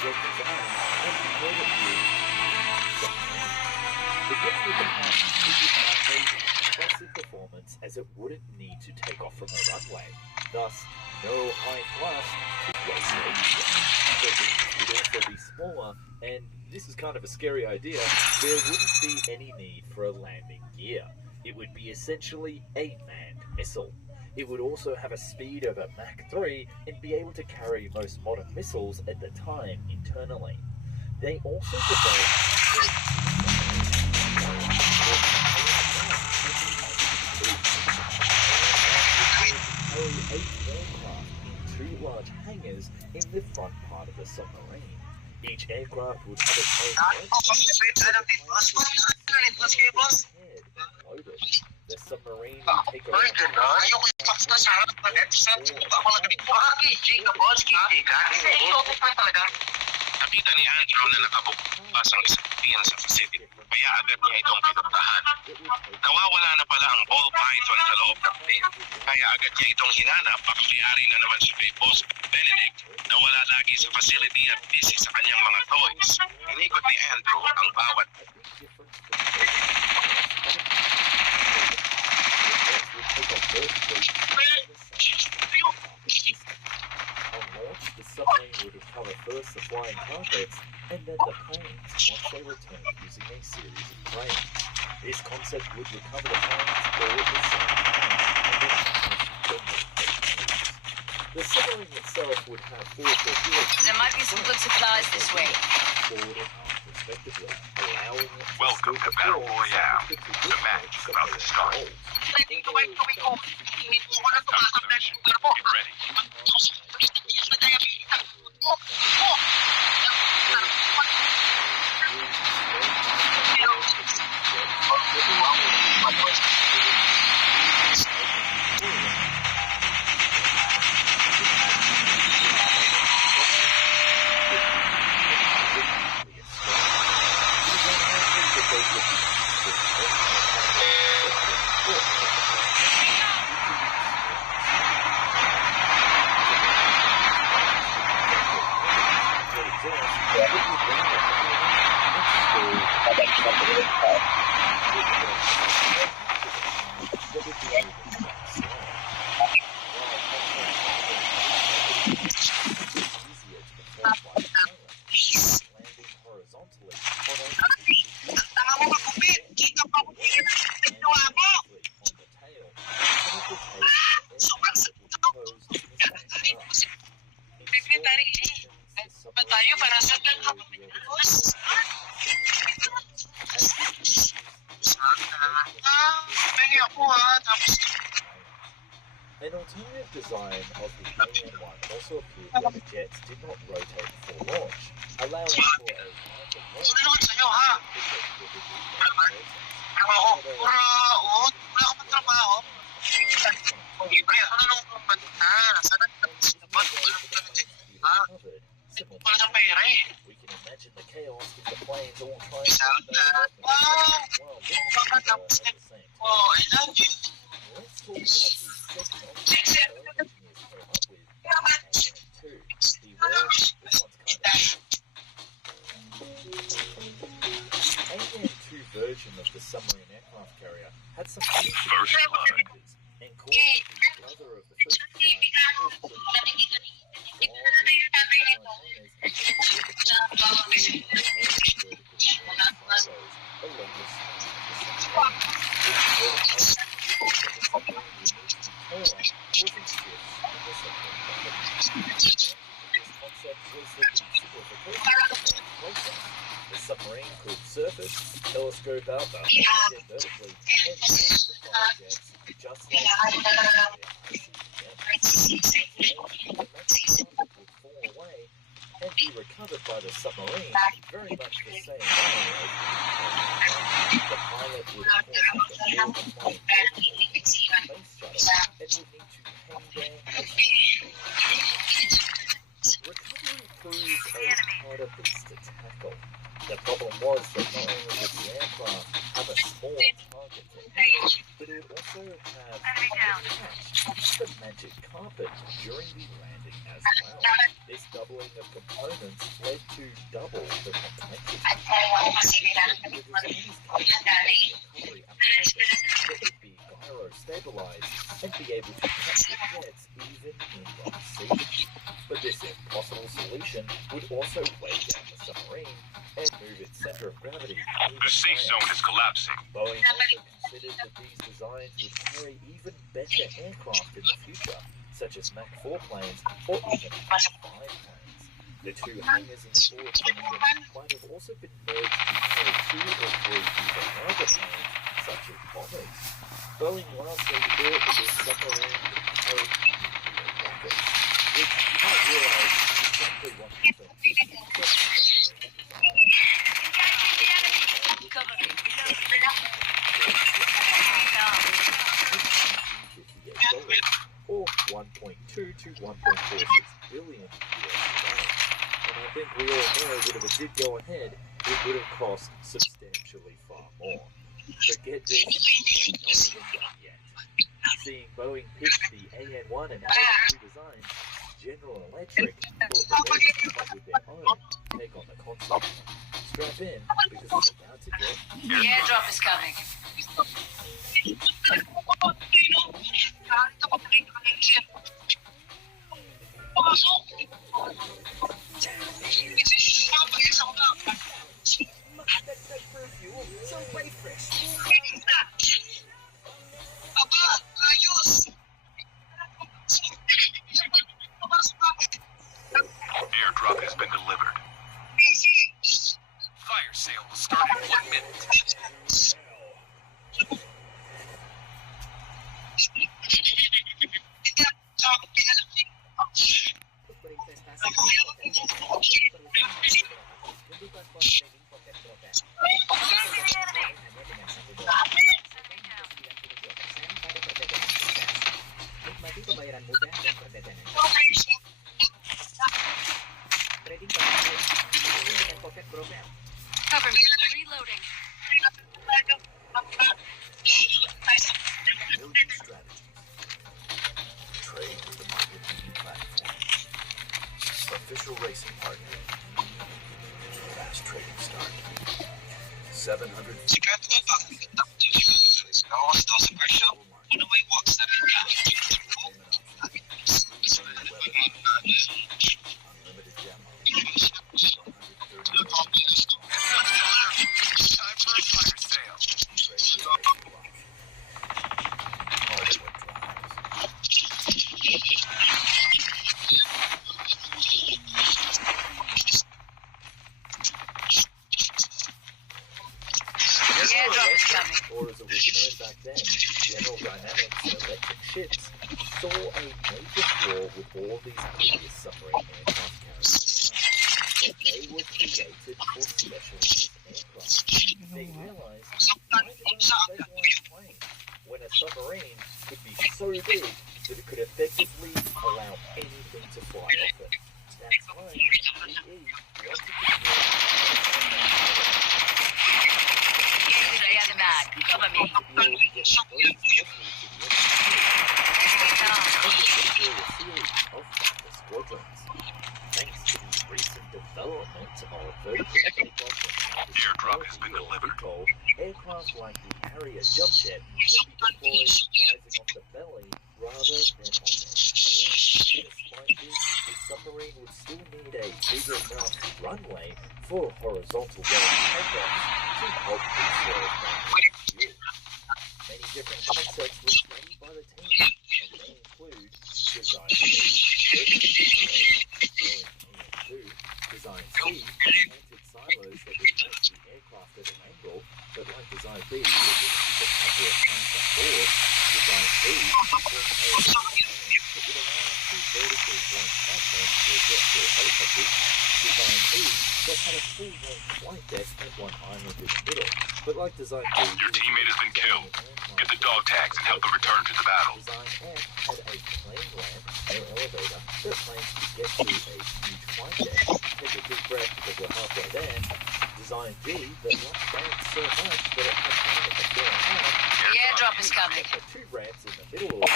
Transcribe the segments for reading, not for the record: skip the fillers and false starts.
well designed and incredibly submarine. The gift with the pump is it has impressive performance as it wouldn't need to take off from a runway. Thus, no high thrust to waste. The wings would also be smaller, and this is kind of a scary idea, there wouldn't be any need for a landing gear. It would be essentially a manned missile. It would also have a speed of a Mach 3 and be able to carry most modern missiles at the time internally. They also developed 8 aircraft in 2 large hangars in the front part of the submarine. Each aircraft would have its own loaded. The submarine would take around Nakita ni Andrew na nakabukas ang isang sa facility, kaya agad niya itong pinuntahan. Nawawala na pala ang ball python sa loob ng pin, kaya agad niya itong hinanap. Pakayari na naman siya kay Boss Benedict na wala lagi sa facility at busy sa kanyang mga toys. Inikot ni Andrew ang bawat On launch, the submarine would recover first the flying carpets and then the planes once they returned using a series of cranes. This concept would recover the planes all at the same time and then the submarine itself would have 4 torpedoes. There might be some good supplies this way. Forward and aft respectively, allowing it to Welcome to Battle Royale. The match is about to start. Get ready. An alternative design of the Alien 1 also appeared when the jets did not rotate before launch, allowing for a larger We can imagine the chaos if the planes all trying to Let's talk about the second The Alien 2 version of the submarine aircraft carrier had some challenges and caused the brother of the first The submarine could surface, telescope out the jet vertically, and launch the fire jets just like would fall away and be recovered by the submarine very much the same way as the pilot would of course have to hold the plane space shuttle and would need to hang down. Recovery proved a harder beast to tackle. The problem was that not only would the aircraft have a small target to hit, but it would also have the magic carpet during the landing as well. This doubling of components led to double the complexity. The designers came up with a recovery apparatus that would be gyro-stabilized and be able to catch the jets even in rough sea. But this impossible solution would also weigh down the submarine and move its center of gravity even The safe higher. zone is collapsing. Boeing also considered that these designs would carry even better aircraft in the future, such as Mach 4 planes or even Mach 5 planes. The two hangars in the forward section might have also been merged to carry 2 or 3 even larger planes, such as bombers. Boeing lastly thought that this submarine could carry nuclear rockets, which you might realize is exactly what happened with the first submarine design. Cover me. Or $1.2 to $1.46 billion US. And I think we all know that if it did go ahead, it would have cost substantially far more. But get this, we're not even done yet. Seeing Boeing pitch the AN-1 and AN-2 designs, General Electric thought that they would come up with their own take on the concept. Strap in, because it's about to get... The airdrop is coming. Airdrop has been delivered. Fire sale will start in 1 minute. Nikmati pembayaran mudah dan perdagangan. Trading dengan pocket program. Cover me. Reloading. Building strategies. Trade with the market leading platform. Official racing partner. Fast trading start. 700. Unlimited demo. 130. Time for a fire sale. The airdrop is coming. Or as it was known back then, General Dynamics and Electric Ships saw a major flaw with all these previous submarine aircraft carriers that they were created for specialized aircraft. They realized why did a specialized plane when a submarine could be so big that it could effectively allow anything to fly off it. That's why GE wanted to Stay on the mat. Cover me. Thanks to the recent development of vertical takeoff and Airdrop has been delivered. aircraft like the Harrier jump jet could be deployed rising off the belly rather than on their tail. Despite this, the submarine would still need a bigger enough runway for horizontal takeoffs to help conserve fuel. Many different concepts were studied by the team, and they include Design A, Design C, painted silos that would make the aircraft at an angle, but like Design B, would need to put number of tanks on board. Design D was a that would allow two vertical launch platforms to eject their helicopters. Design E that had a full-length flight deck and one island in the middle. But like Design B, Your teammate has been killed. Get the dog tags and help them return to the battle. Design F had a plane ramp, no elevator, that planes could get to a huge flight deck. Take a deep breath because we're halfway there. Design G that lacked so much that it had to the floor arm. The airdrop is coming. The two ramps in the middle of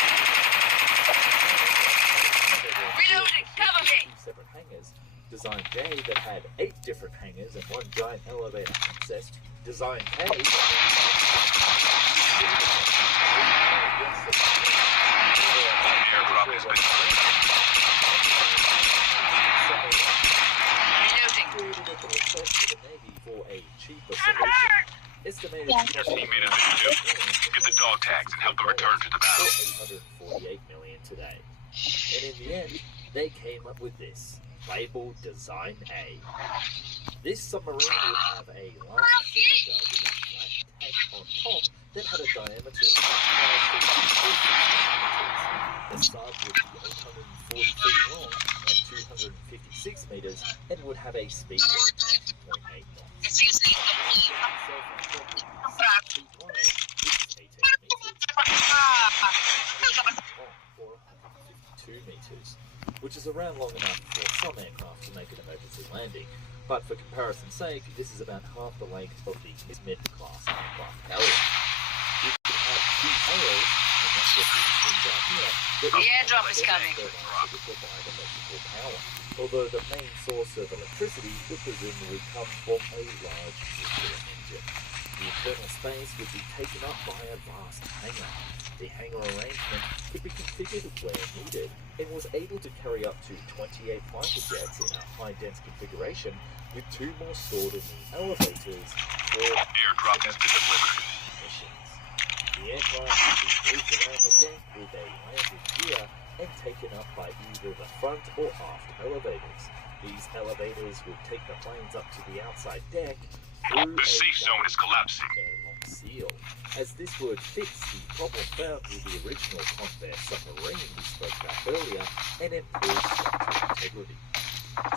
Reloading, cover me. two separate hangars. Design J that had 8 different hangars and one giant elevator access. Design K that Airdrop has been Reloading. created at the request of the Navy for a cheaper solution. Estimated Your teammate has been killed. Get the dog tags and help them return to the battle. $848 million today. And in the end, they came up with this, labeled Design A. This submarine would have a large cylinder with a flat tank on top that had a diameter of 5 feet. The sub would be 840 feet long and 256 meters and would have a speed of 20.8 knots. Meters, which is around long enough for some aircraft to make an emergency landing, but for comparison's sake, this is about half the length of the mid-class aircraft carrier. You could have 2 tails, and that's what these things are here, that The airdrop is coming. to provide electrical power, although the main source of electricity would presumably come from a large nuclear engine. The internal space would be taken up by a vast hangar. The hangar arrangement could be configured where needed and was able to carry up to 28 fighter jets in a high-dense configuration with 2 more stored in the elevators for Airdrop has been delivered. missions. The aircraft would be moved around the deck with a landing gear and taken up by either the front or aft elevators. These elevators would take the planes up to the outside deck through The safe zone is collapsing. airlock seal, as this would fix the problem found with the original Convair submarine we spoke about earlier and improve structural integrity.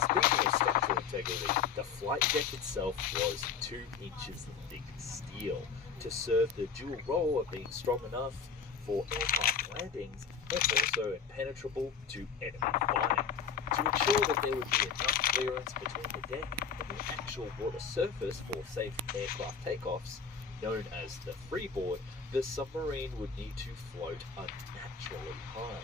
Speaking of structural integrity, the flight deck itself was 2 inches thick steel to serve the dual role of being strong enough for aircraft landings and also impenetrable to enemy fire. To ensure that there would be enough clearance between the deck and the actual water surface for safe aircraft takeoffs, known as the freeboard, the submarine would need to float unnaturally high.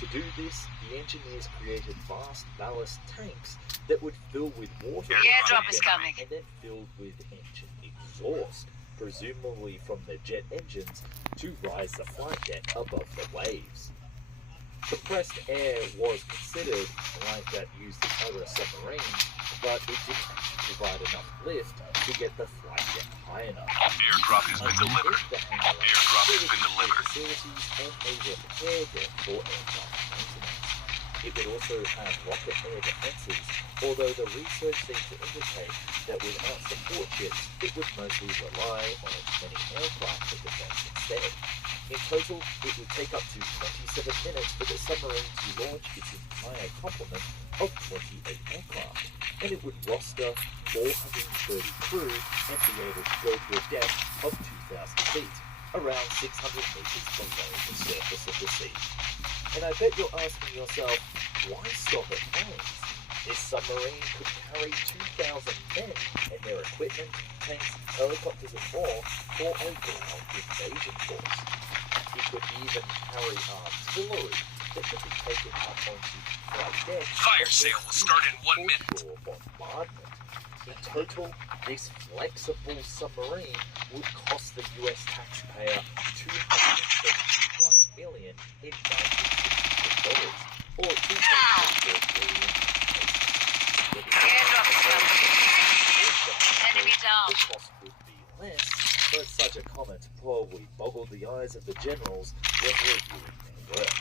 To do this, the engineers created vast ballast tanks that would fill with water The airdrop is coming. and then filled with engine exhaust, presumably from the jet engines, to rise the flight deck above the waves. Compressed air was considered, like that used in other submarines, but it didn't actually provide enough lift to get the flight deck high enough. Airdrop has been delivered. Underneath the hangar Airdrop has been delivered. facilities and a repair deck for aircraft maintenance. It would also have rocket air defenses, although the research seems to indicate that without support ships, it would mostly rely on its many aircraft for defense instead. In total, it would take up to 27 minutes for the submarine to launch its entire complement of 28 aircraft, and it would roster 430 crew and be able to go to a depth of 2,000 feet, around 600 meters below the surface of the sea. And I bet you're asking yourself, why stop at planes? This submarine could carry 2,000 men and their equipment, tanks, helicopters and more for a ground invasion force. It could even carry artillery that could be taken up onto flight deck. Fire sale will start in 1 minute. For bombardment. In total, this flexible submarine would cost the US taxpayer $271 million in $1964, or $2.4 billion. The airdrop is coming. Enemy down. The cost would be less, but such a comment probably boggled the eyes of the generals when reviewing their work.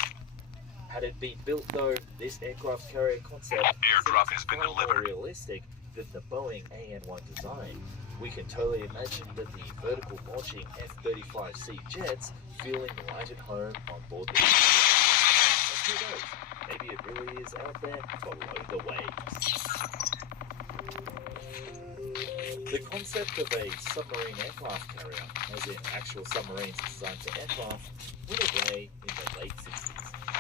Had it been built though, this aircraft carrier concept Airdrop seems has been far more delivered. realistic than the Boeing AN-1 design. We can totally imagine that the vertical launching F-35C jets feeling right at home on board the and who knows, maybe it really is out there below the waves. The concept of a submarine aircraft carrier, as in actual submarines designed for aircraft, went away in the late 60s.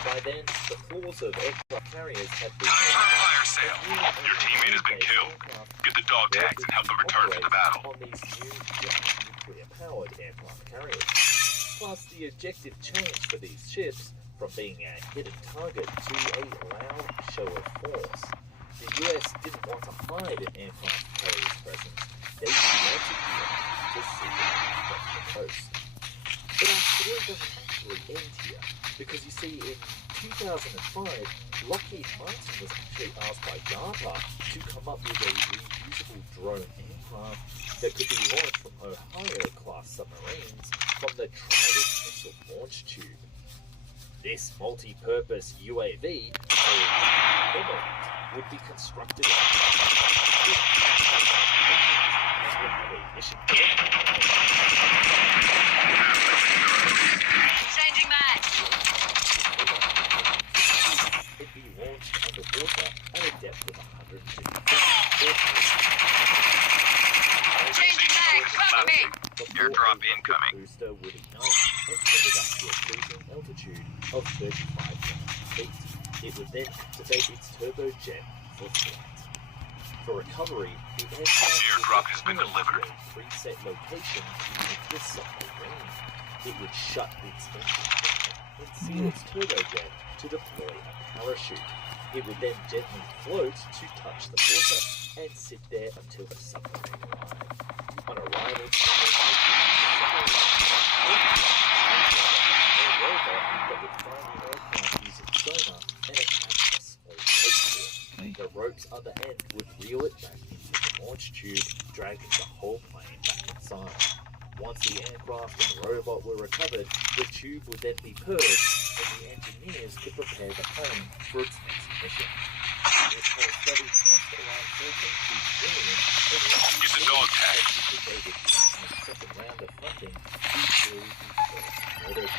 By then, the flaws of aircraft carriers had been Time for a fire sale. Your teammate has been killed. Aircraft Get the dog tags and help them return to the battle. On these new nuclear-powered aircraft carriers. Plus, the objective changed for these ships from being a hidden target to a loud show of force. The US didn't want to hide an aircraft carrier's presence. They wanted the enemy to see it from the coast. But our story doesn't actually end here, because you see, in 2005, Lockheed Martin was actually asked by DARPA to come up with a reusable drone aircraft that could be launched from Ohio-class submarines from the Trident missile launch tube. This multi-purpose UAV, called Emerald, would be constructed and have a mission. Changing mag. It'd be launched underwater at a depth of 150 feet. Changing mag. Cover me. Airdrop incoming. The booster would ignite and send it up to a cruising altitude of 35,000 feet. It would then activate its turbojet for flight. For recovery, the Airdrop has been delivered. To a preset location using the submarine. It would shut its engine down and seal its turbojet to deploy a parachute. It would then gently float to touch the water and sit there until the submarine arrived. On arrival, a robot that would find the aircraft using sonar and attach a small rope to it. The rope's other end would reel it back into the launch tube, dragging the whole plane back inside. Once the aircraft and robot were recovered, the tube would then be purged and the engineers could prepare the plane for its next mission. This whole study cost around $13 million and Get the dog tag. the David Jones' second round of funding equally first ordered.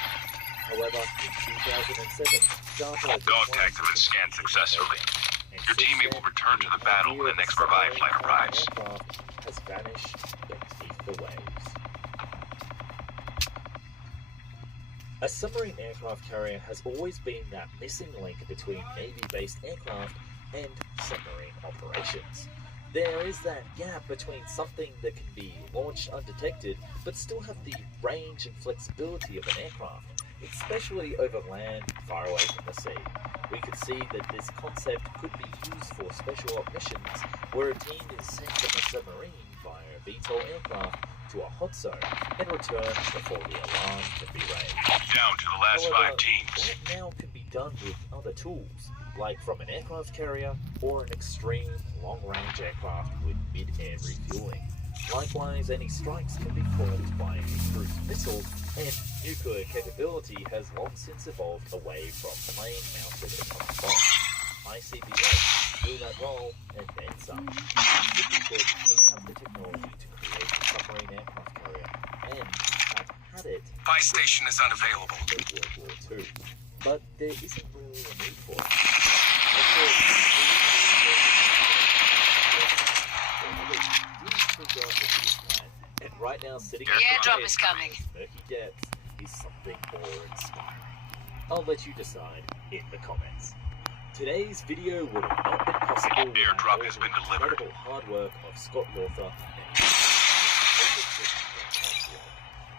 However, in 2007, DARPA Dog tags have been scanned successfully. Your teammate will return to the battle when the next revived flight arrives. Has vanished beneath the waves. A submarine aircraft carrier has always been that missing link between Navy-based aircraft and submarine operations. There is that gap between something that can be launched undetected but still have the range and flexibility of an aircraft, especially over land far away from the sea. We could see that this concept could be used for special op missions where a team is sent from a submarine via a VTOL aircraft to a hot zone and return before the alarm can be raised. Down to the last However, 5 teams. that now can be done with other tools, like from an aircraft carrier or an extreme long-range aircraft with mid-air refueling. Likewise, any strikes can be formed by a cruise missile, and nuclear capability has long since evolved away from plane-mounted atomic bombs. ICBMs do that role and then some. Simply put, we have the technology to create a submarine aircraft carrier, and have had it Buy station is unavailable. in World War II. But there isn't really a need for it. And right now, sitting The airdrop is coming. murky depths is something more inspiring. I'll let you decide in the comments. Today's video would have not been possible without Airdrop all has the been delivered. incredible hard work of Scott Lawther and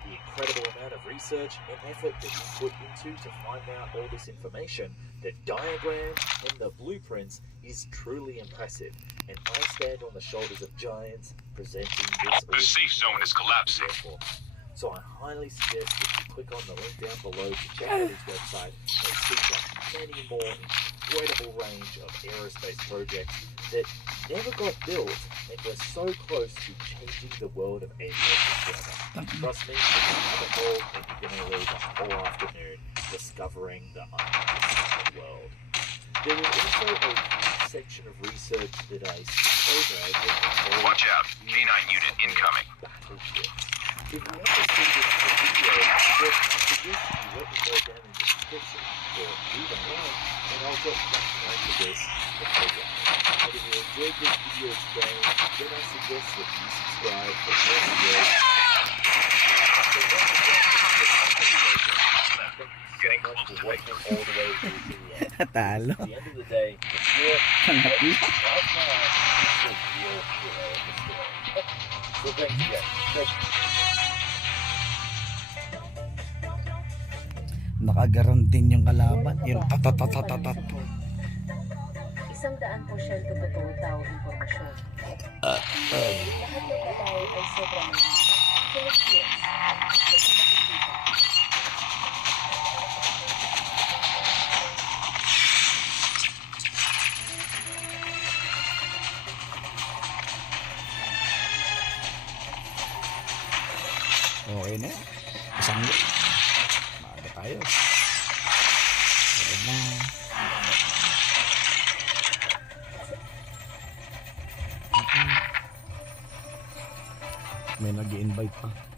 the incredible amount of research and effort that he put into to find out all this information, the diagrams and the blueprints is truly impressive, and I stand on the shoulders of giants presenting this. The safe zone is collapsing. So I highly suggest that you click on the link down below to check out his website and see the many more incredible range of aerospace projects that never got built and were so close to changing the world of aviation forever. Trust me, it's another goal and you're going to leave a whole afternoon discovering the unprecedented world. There was also a huge section of research that I skipped over that involved Watch out, K9 unit incoming. battleships. If you want to see this in a video, then I suggest you let me know down in the description or leave a like, and I'll get back onto this before you. And if you enjoyed this video today, then I suggest that you subscribe for more videos. So once again, thank you so much for watching all the way through to the end. Natalo. At the end of the day, if you're right now, you should hero of the story. So thanks again. Nakagaran din yung kalaban. Yung tatatatatat. 100% totoo daw impormasyon. Lahat ng balay ay sobrang malinis. Philip Yes, dito mo makikita. Okay na. Isang maaga tayo. Tulad na. May nag-i-invite pa.